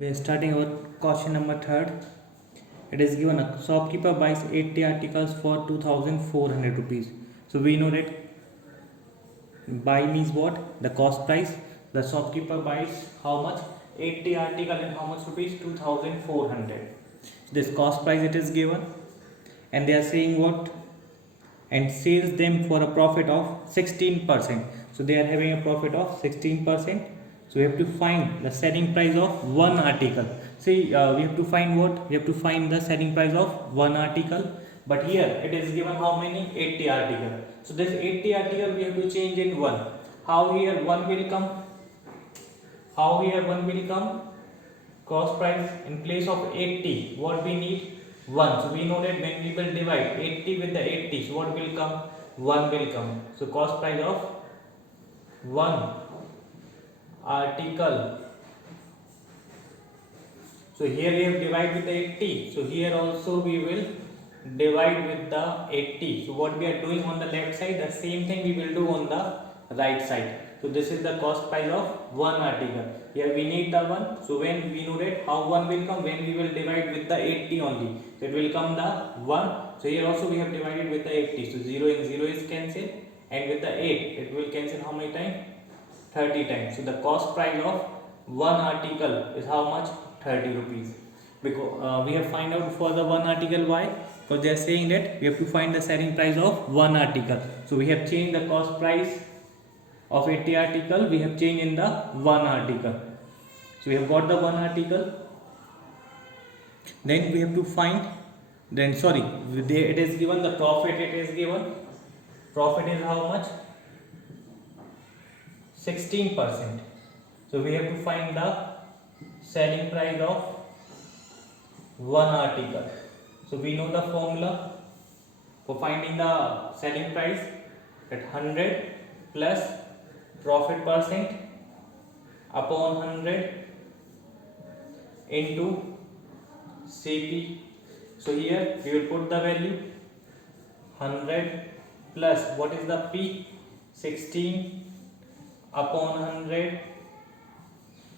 We are starting our question number third. It is given a shopkeeper buys 80 articles for 2400 rupees. So we know that buy means what? The cost price. The shopkeeper buys how much? 80 article and how much rupees? 2400. This cost price it is given, and they are saying what? And sells them for a profit of 16%. So they are having a profit of 16%. So we have to find the selling price of one article. See, we have to find what? We have to find the selling price of one article. But here it is given how many? 80 article. So this 80 article we have to change in one. How here one will come? How here one will come? Cost price in place of 80. What we need? 1. So we know that when we will divide 80 with the 80, so what will come? 1 will come. So cost price of 1 article. So here we have divided with the 80. So here also we will divide with the 80. So what we are doing on the left side, the same thing we will do on the right side. So this is the cost price of one article. Here we need the 1. So when we know that how 1 will come, when we will divide with the 80 only. So it will come the 1. So here also we have divided with the 80. So 0 and 0 is cancelled. And with the 8, it will cancel how many times? 30 times. So the cost price of one article is how much? 30 rupees. Because we have find out for the one article. Why? Because they are saying that we have to find the selling price of one article. So we have changed the cost price of 80 article, we have changed in the one article. So we have got the one article. Then we have to find, it is given the profit, it is given. Profit is how much? 16%. So we have to find the selling price of one article. So we know the formula for finding the selling price, at 100 plus profit percent upon 100 into CP. So here we will put the value 100 plus what is the P? 16 upon 100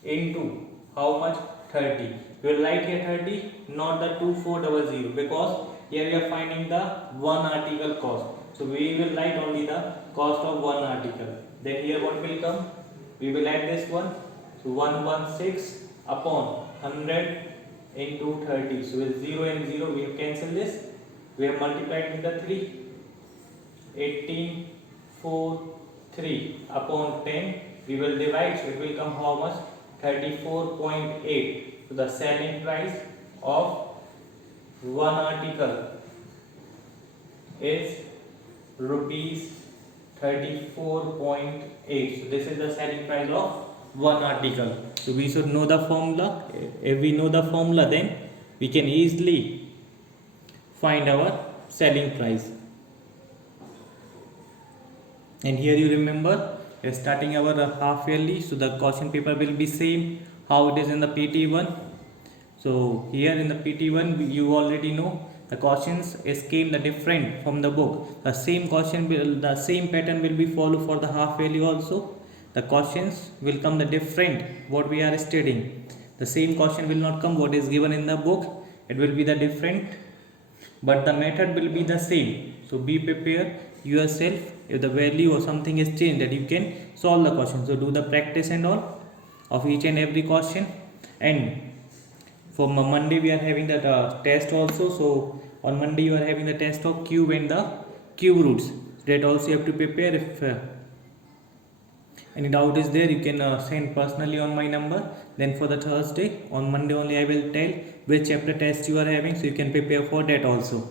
into how much? 30. We will write here 30, not the 2400, because here we are finding the one article cost. So we will write only the cost of one article. Then here what will come? We will add this one. So 116 upon 100 into 30. So with 0 and 0 we have cancelled this. We have multiplied with the 3. 18, 4, 3 upon 10. We will divide. So it will come how much? 34.8. So the selling price of one article is rupees 34.8. So this is the selling price of one article. So we should know the formula. If we know the formula, then we can easily find our selling price. And here you remember, we are starting our half yearly, so the question paper will be same how it is in the PT1. So here in the PT1 you already know the questions came the different from the book. The same the same pattern will be followed for the half yearly also. The questions will come the different what we are studying. The same question will not come what is given in the book. It will be the different, but the method will be the same. So be prepared yourself. If the value or something is changed, that you can solve the question. So do the practice and all of each and every question. And for Monday we are having the test also. So on Monday you are having the test of cube and the cube roots. That also you have to prepare. If any doubt is there, you can send personally on my number. Then for the Thursday, on Monday only I will tell which chapter test you are having, so you can prepare for that also.